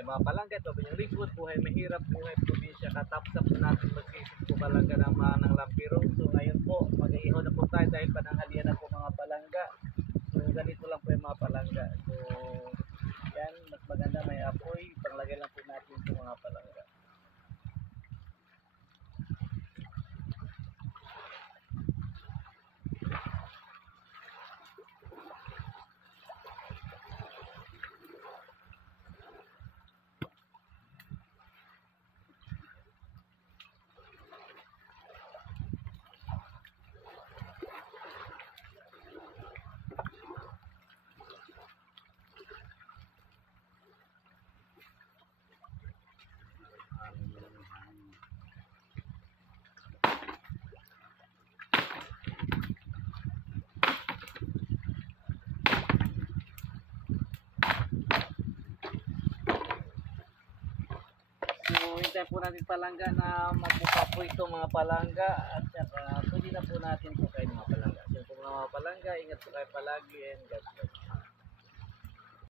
Ay mga palangga, ito yung likod, buhay mahirap, buhay probinsya, katapos po natin magsisip po palangga ng mga ng lampiro. So ngayon po, mag-iihaw na po tayo dahil pananghalian na po mga palangga. So ganito lang po yung mga palangga. So yan, mas maganda may apoy, panglagay lang po natin sa mga palangga. So, hintayin po natin palangga na mabuka po ito mga palangga at saka pwede na po natin po kayo mga palangga. So, po mga palangga, ingat po kayo palagi and God bless.